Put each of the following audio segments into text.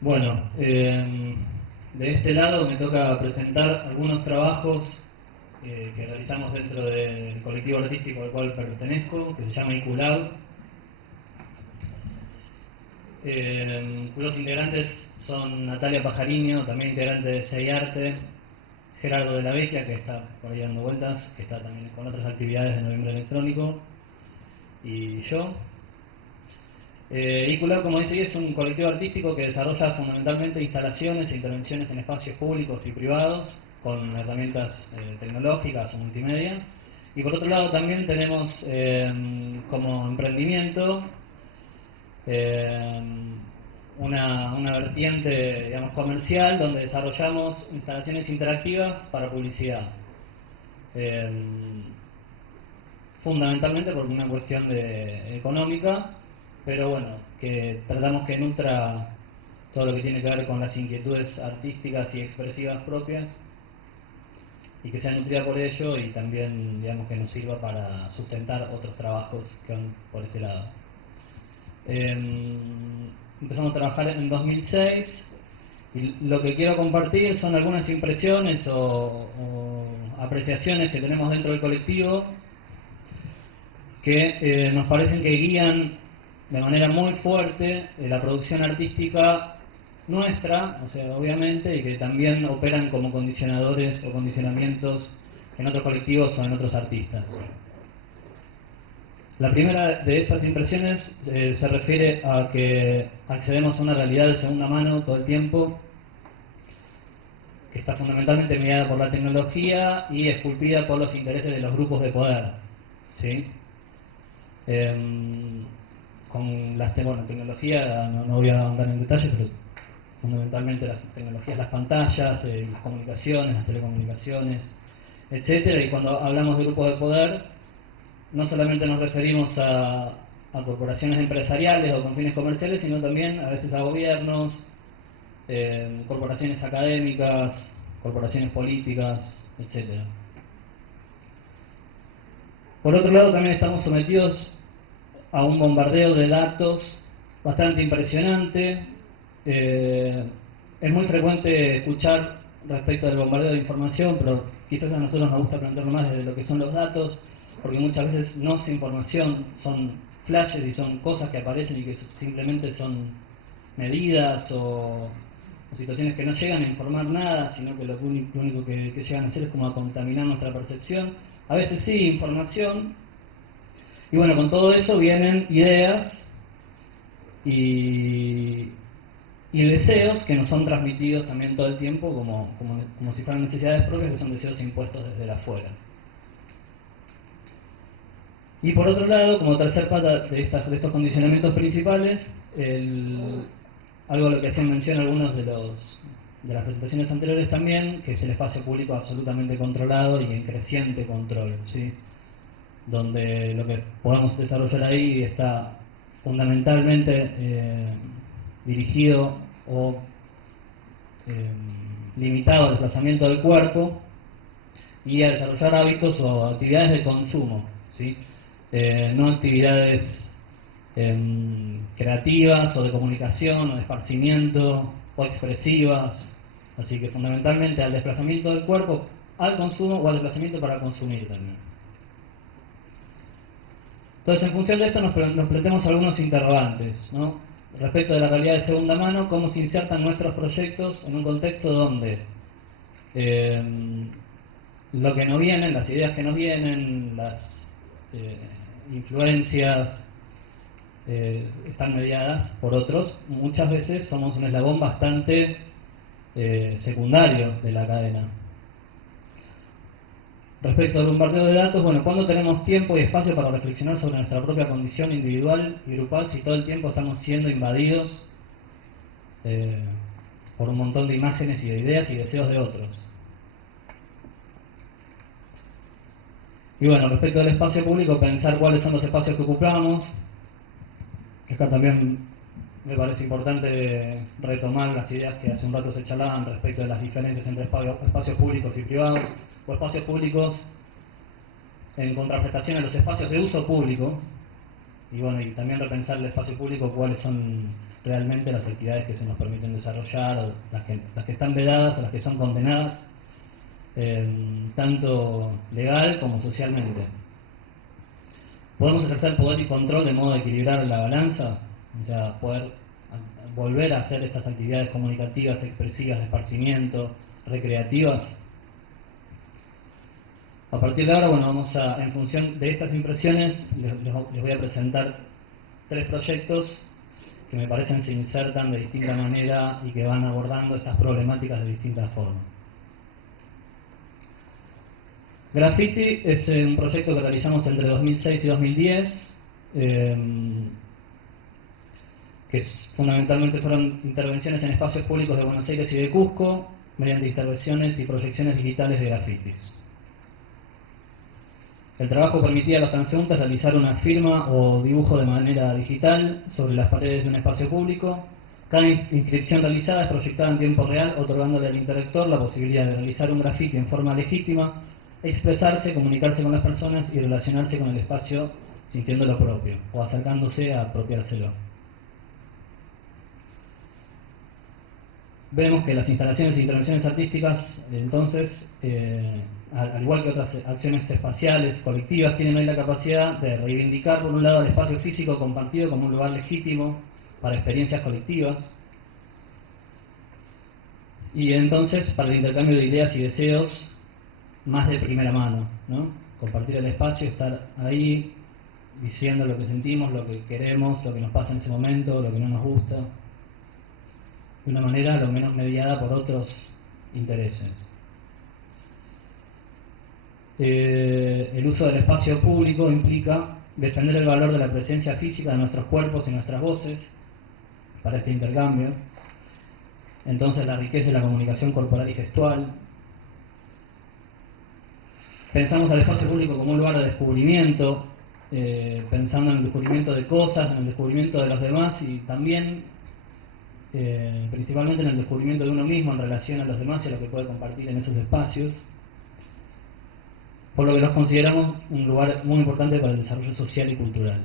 Bueno, de este lado me toca presentar algunos trabajos que realizamos dentro del colectivo artístico al cual pertenezco, que se llama IQLab, cuyos integrantes son Natalia Pajariño, también integrante de SEIARTE, Gerardo de la Vecchia, que está por ahí dando vueltas, que está también con otras actividades de Noviembre Electrónico, y yo. IQLab, como dice, es un colectivo artístico que desarrolla fundamentalmente instalaciones e intervenciones en espacios públicos y privados con herramientas tecnológicas o multimedia. Y por otro lado también tenemos como emprendimiento una vertiente, digamos, comercial, donde desarrollamos instalaciones interactivas para publicidad. Fundamentalmente por una cuestión económica, pero bueno, que tratamos que nutra todo lo que tiene que ver con las inquietudes artísticas y expresivas propias, y que sea nutrida por ello, y también, digamos, que nos sirva para sustentar otros trabajos que van por ese lado. Empezamos a trabajar en 2006, y lo que quiero compartir son algunas impresiones o apreciaciones que tenemos dentro del colectivo que nos parecen que guían de manera muy fuerte la producción artística nuestra, o sea, obviamente, y que también operan como condicionadores o condicionamientos en otros colectivos o en otros artistas. La primera de estas impresiones se refiere a que accedemos a una realidad de segunda mano todo el tiempo, que está fundamentalmente mediada por la tecnología y esculpida por los intereses de los grupos de poder, ¿sí? Con las tecnología, no voy a ahondar en detalles, pero fundamentalmente las tecnologías, las pantallas, las comunicaciones, las telecomunicaciones, etcétera. Y cuando hablamos de grupos de poder, no solamente nos referimos a corporaciones empresariales o con fines comerciales, sino también a veces a gobiernos, corporaciones académicas, corporaciones políticas, etcétera. Por otro lado, también estamos sometidos a un bombardeo de datos bastante impresionante. Es muy frecuente escuchar respecto del bombardeo de información, pero quizás a nosotros nos gusta plantearlo más desde lo que son los datos, porque muchas veces no es información, son flashes y son cosas que aparecen y que simplemente son medidas o situaciones que no llegan a informar nada, sino que lo único que llegan a hacer es como a contaminar nuestra percepción. A veces sí, información. Y bueno, con todo eso vienen ideas y deseos que nos son transmitidos también todo el tiempo como si fueran necesidades propias, que son deseos impuestos desde la afuera. Y por otro lado, como tercer pata de estos condicionamientos principales, algo a lo que hacían mención algunos de las presentaciones anteriores también, que es el espacio público absolutamente controlado y en creciente control, ¿sí? Donde lo que podamos desarrollar ahí está fundamentalmente dirigido o limitado al desplazamiento del cuerpo y a desarrollar hábitos o actividades de consumo, ¿sí? No actividades creativas o de comunicación o de esparcimiento o expresivas, así que fundamentalmente al desplazamiento del cuerpo, al consumo o al desplazamiento para consumir también. Entonces, en función de esto nos planteamos algunos interrogantes, ¿no? Respecto de la realidad de segunda mano, cómo se insertan nuestros proyectos en un contexto donde lo que nos vienen, las ideas que nos vienen, las influencias están mediadas por otros. Muchas veces somos un eslabón bastante secundario de la cadena. Respecto al bombardeo de datos, bueno, ¿cuándo tenemos tiempo y espacio para reflexionar sobre nuestra propia condición individual y grupal si todo el tiempo estamos siendo invadidos por un montón de imágenes y de ideas y deseos de otros? Y bueno, respecto al espacio público, pensar cuáles son los espacios que ocupamos. Acá también me parece importante retomar las ideas que hace un rato se charlaban respecto de las diferencias entre espacios públicos y privados, o espacios públicos en contraprestación a los espacios de uso público, y bueno, y también repensar el espacio público, cuáles son realmente las actividades que se nos permiten desarrollar, o las que están vedadas o las que son condenadas, tanto legal como socialmente. ¿Podemos ejercer poder y control de modo de equilibrar la balanza? O sea, poder volver a hacer estas actividades comunicativas, expresivas, de esparcimiento, recreativas. A partir de ahora, bueno, vamos a, en función de estas impresiones, les voy a presentar 3 proyectos que me parecen se insertan de distinta manera y que van abordando estas problemáticas de distintas formas. Graffiti es un proyecto que realizamos entre 2006 y 2010, que fundamentalmente fueron intervenciones en espacios públicos de Buenos Aires y de Cusco, mediante intervenciones y proyecciones digitales de grafitis. El trabajo permitía a los transeúntes realizar una firma o dibujo de manera digital sobre las paredes de un espacio público. Cada inscripción realizada es proyectada en tiempo real, otorgándole al interactor la posibilidad de realizar un grafiti en forma legítima, expresarse, comunicarse con las personas y relacionarse con el espacio sintiendo lo propio, o acercándose a apropiárselo. Vemos que las instalaciones e intervenciones artísticas, entonces, al igual que otras acciones espaciales, colectivas, tienen hoy la capacidad de reivindicar, por un lado, el espacio físico compartido como un lugar legítimo para experiencias colectivas, y entonces para el intercambio de ideas y deseos más de primera mano, ¿no? Compartir el espacio, estar ahí diciendo lo que sentimos, lo que queremos, lo que nos pasa en ese momento, lo que no nos gusta, de una manera lo menos mediada por otros intereses. El uso del espacio público implica defender el valor de la presencia física de nuestros cuerpos y nuestras voces para este intercambio. Entonces la riqueza de la comunicación corporal y gestual. Pensamos al espacio público como un lugar de descubrimiento, pensando en el descubrimiento de cosas, en el descubrimiento de los demás y también principalmente en el descubrimiento de uno mismo en relación a los demás y a lo que puede compartir en esos espacios, por lo que los consideramos un lugar muy importante para el desarrollo social y cultural.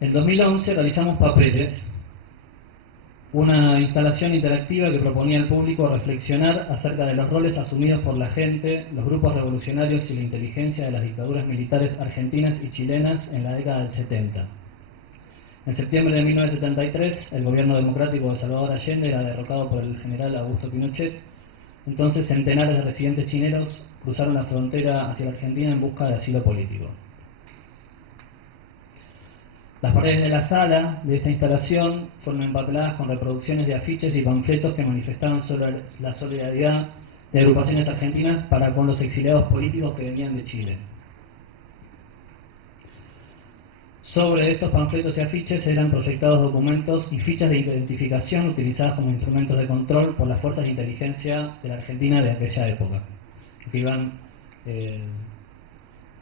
En 2011 realizamos Papeles, una instalación interactiva que proponía al público reflexionar acerca de los roles asumidos por la gente, los grupos revolucionarios y la inteligencia de las dictaduras militares argentinas y chilenas en la década del 70. En septiembre de 1973, el gobierno democrático de Salvador Allende era derrocado por el general Augusto Pinochet. Entonces, centenares de residentes chilenos cruzaron la frontera hacia la Argentina en busca de asilo político. Las paredes de la sala de esta instalación fueron empapeladas con reproducciones de afiches y panfletos que manifestaban sobre la solidaridad de agrupaciones argentinas para con los exiliados políticos que venían de Chile. Sobre estos panfletos y afiches eran proyectados documentos y fichas de identificación utilizadas como instrumentos de control por las fuerzas de inteligencia de la Argentina de aquella época, que iban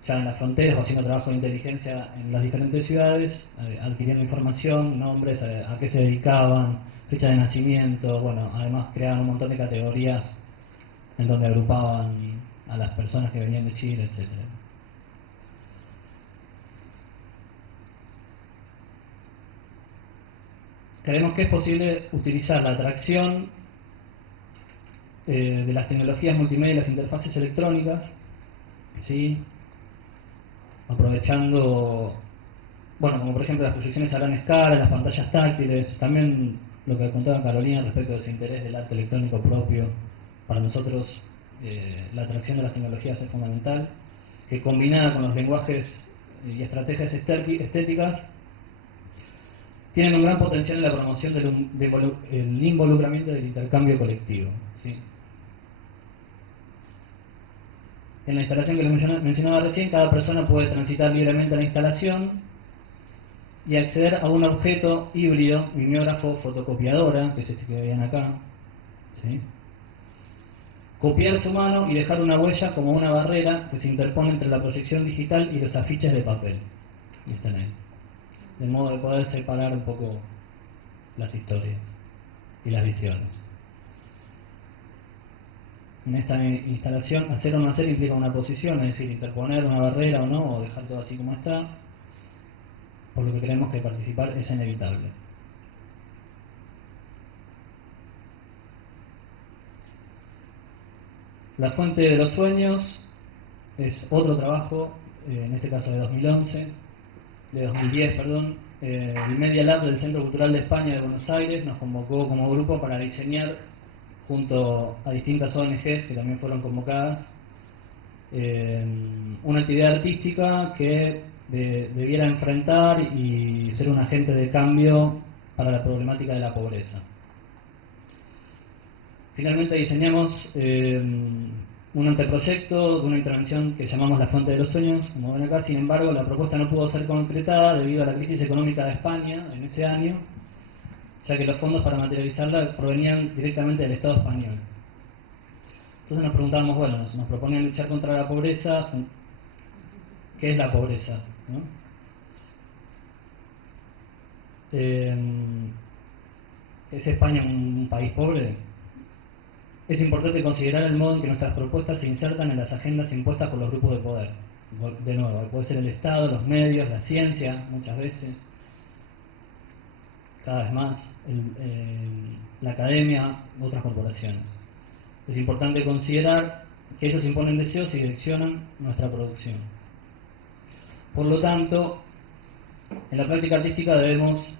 ya en las fronteras o haciendo trabajo de inteligencia en las diferentes ciudades, adquiriendo información, nombres, a qué se dedicaban, fecha de nacimiento, bueno, además creaban un montón de categorías en donde agrupaban a las personas que venían de Chile, etc. Creemos que es posible utilizar la atracción de las tecnologías multimedia y las interfaces electrónicas, ¿sí? Aprovechando, bueno, como por ejemplo las proyecciones a gran escala, las pantallas táctiles, también lo que contaba Carolina respecto de su interés del arte electrónico propio. Para nosotros la atracción de las tecnologías es fundamental, que combinada con los lenguajes y estrategias estéticas, tienen un gran potencial en la promoción del involucramiento del intercambio colectivo, ¿sí? En la instalación que les mencionaba recién, cada persona puede transitar libremente a la instalación y acceder a un objeto híbrido, mimeógrafo, fotocopiadora, que es este que veían acá, ¿sí? Copiar su mano y dejar una huella como una barrera que se interpone entre la proyección digital y los afiches de papel. ¿Viste ahí? De modo de poder separar un poco las historias y las visiones. En esta instalación, hacer o no hacer implica una posición, es decir, interponer una barrera o no, o dejar todo así como está. por lo que creemos que participar es inevitable. La fuente de los sueños es otro trabajo, en este caso de 2010, perdón. El Media Lab del Centro Cultural de España de Buenos Aires nos convocó como grupo para diseñar, junto a distintas ONGs que también fueron convocadas, una actividad artística que debiera enfrentar y ser un agente de cambio para la problemática de la pobreza. Finalmente diseñamos un anteproyecto de una intervención que llamamos La Fuente de los Sueños, como ven acá. Sin embargo, la propuesta no pudo ser concretada debido a la crisis económica de España en ese año, ya que los fondos para materializarla provenían directamente del Estado español. Entonces nos preguntábamos, bueno, nos proponían luchar contra la pobreza, ¿qué es la pobreza? ¿No? ¿Es España un país pobre? Es importante considerar el modo en que nuestras propuestas se insertan en las agendas impuestas por los grupos de poder. De nuevo, puede ser el Estado, los medios, la ciencia, muchas veces, cada vez más, la academia, otras corporaciones. Es importante considerar que ellos imponen deseos y direccionan nuestra producción. Por lo tanto, en la práctica artística debemos,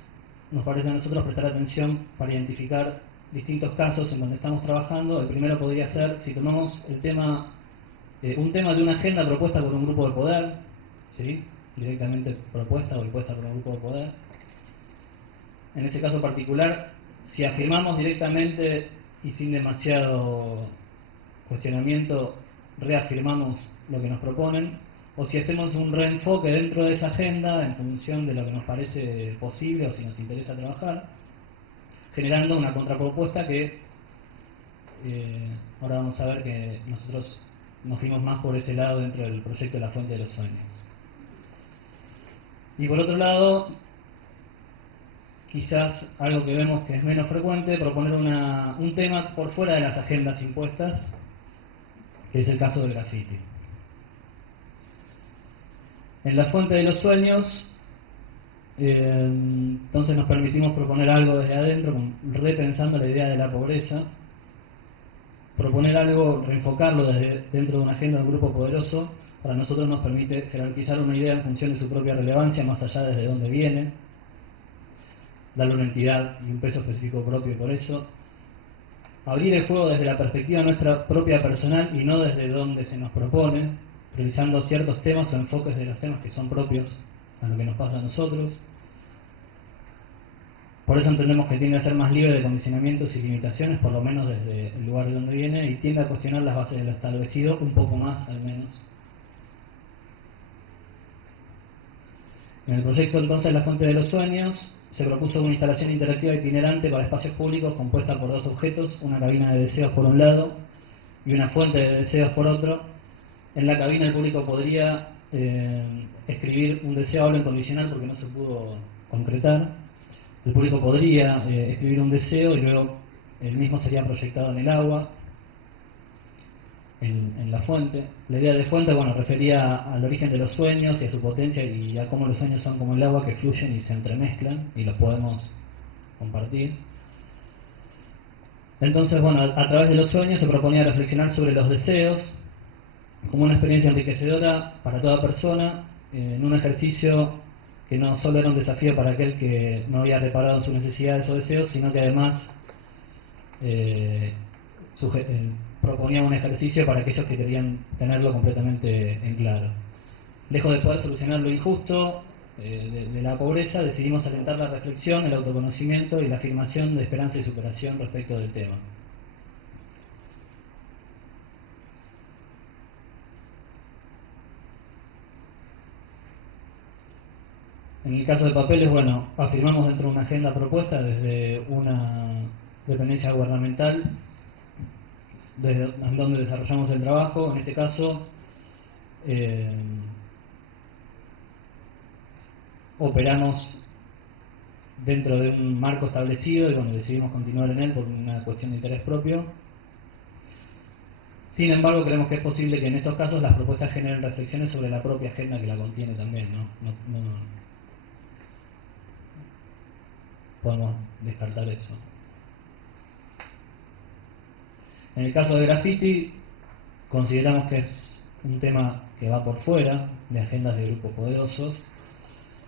nos parece a nosotros, prestar atención para identificar distintos casos en donde estamos trabajando. El primero podría ser, si tomamos el tema, un tema de una agenda propuesta por un grupo de poder, ¿sí? Directamente propuesta o impuesta por un grupo de poder. En ese caso particular, si afirmamos directamente y sin demasiado cuestionamiento, reafirmamos lo que nos proponen, o si hacemos un reenfoque dentro de esa agenda en función de lo que nos parece posible o si nos interesa trabajar, generando una contrapropuesta que ahora vamos a ver que nosotros nos fuimos más por ese lado dentro del proyecto de La Fuente de los Sueños. Y por otro lado, quizás algo que vemos que es menos frecuente, proponer un tema por fuera de las agendas impuestas, que es el caso del graffiti. En La Fuente de los Sueños, entonces nos permitimos proponer algo desde adentro, repensando la idea de la pobreza, proponer algo, reenfocarlo desde dentro de una agenda de un grupo poderoso. Para nosotros nos permite jerarquizar una idea en función de su propia relevancia, más allá desde dónde viene, darle una entidad y un peso específico propio por eso, abrir el juego desde la perspectiva nuestra propia personal y no desde donde se nos propone, priorizando ciertos temas o enfoques de los temas que son propios a lo que nos pasa a nosotros. Por eso entendemos que tiende a ser más libre de condicionamientos y limitaciones, por lo menos desde el lugar de donde viene, y tiende a cuestionar las bases de lo establecido un poco más, al menos. En el proyecto entonces La Fuente de los Sueños se propuso una instalación interactiva itinerante para espacios públicos compuesta por dos objetos, una cabina de deseos por un lado y una fuente de deseos por otro. En la cabina el público podría escribir un deseo, hablo en condicional porque no se pudo concretar. El público podría escribir un deseo y luego el mismo sería proyectado en el agua, en la fuente. La idea de fuente, bueno, refería al origen de los sueños y a su potencia y a cómo los sueños son como el agua que fluyen y se entremezclan y los podemos compartir. Entonces, bueno, a través de los sueños se proponía reflexionar sobre los deseos como una experiencia enriquecedora para toda persona, en un ejercicio que no solo era un desafío para aquel que no había reparado en sus necesidades o deseos, sino que además proponía un ejercicio para aquellos que querían tenerlo completamente en claro. Lejos de poder solucionar lo injusto de la pobreza, decidimos alentar la reflexión, el autoconocimiento y la afirmación de esperanza y superación respecto del tema. En el caso de papeles, bueno, afirmamos dentro de una agenda propuesta desde una dependencia gubernamental, desde donde desarrollamos el trabajo. En este caso, operamos dentro de un marco establecido y bueno, decidimos continuar en él por una cuestión de interés propio. Sin embargo, creemos que es posible que en estos casos las propuestas generen reflexiones sobre la propia agenda que la contiene también, ¿no? podemos descartar eso. En el caso de graffiti, consideramos que es un tema que va por fuera de agendas de grupos poderosos,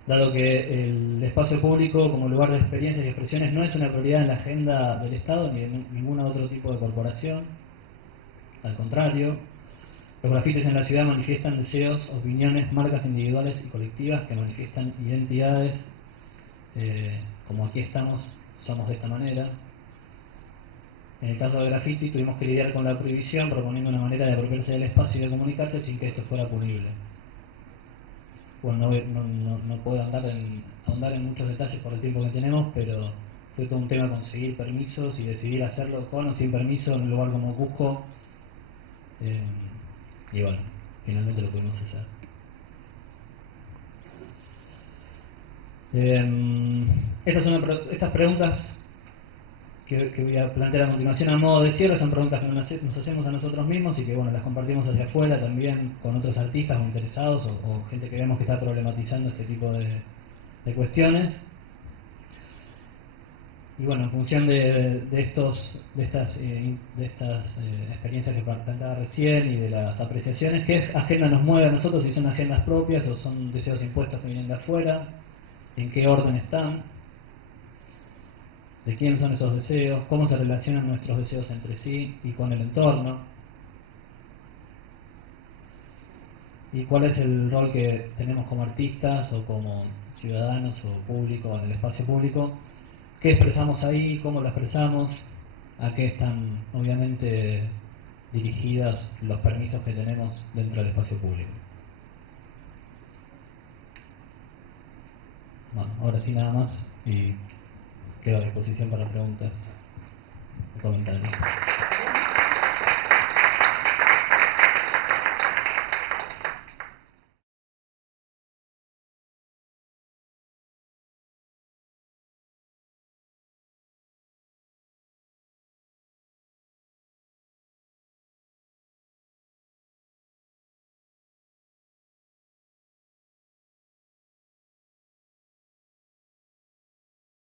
dado que el espacio público como lugar de experiencias y expresiones no es una prioridad en la agenda del Estado ni de ningún otro tipo de corporación. Al contrario, los grafitis en la ciudad manifiestan deseos, opiniones, marcas individuales y colectivas que manifiestan identidades, como aquí estamos, somos de esta manera. En el caso de graffiti tuvimos que lidiar con la prohibición proponiendo una manera de apropiarse del espacio y de comunicarse sin que esto fuera punible. Bueno, no puedo ahondar en muchos detalles por el tiempo que tenemos, pero fue todo un tema conseguir permisos y decidir hacerlo con o sin permiso en un lugar como Cusco. Y bueno, finalmente lo pudimos hacer. Estas preguntas que voy a plantear a continuación a modo de cierre son preguntas que nos hacemos a nosotros mismos y que bueno, las compartimos hacia afuera también con otros artistas o interesados o gente que vemos que está problematizando este tipo de cuestiones. Y bueno, en función de estas experiencias que planteaba recién y de las apreciaciones, ¿qué agenda nos mueve a nosotros? Si son agendas propias o son deseos impuestos que vienen de afuera, ¿en qué orden están? ¿De quién son esos deseos? ¿Cómo se relacionan nuestros deseos entre sí y con el entorno? ¿Y cuál es el rol que tenemos como artistas o como ciudadanos o público en el espacio público? ¿Qué expresamos ahí? ¿Cómo lo expresamos? ¿A qué están obviamente dirigidas los permisos que tenemos dentro del espacio público? Bueno, ahora sí nada más y quedo a disposición para preguntas y comentarios.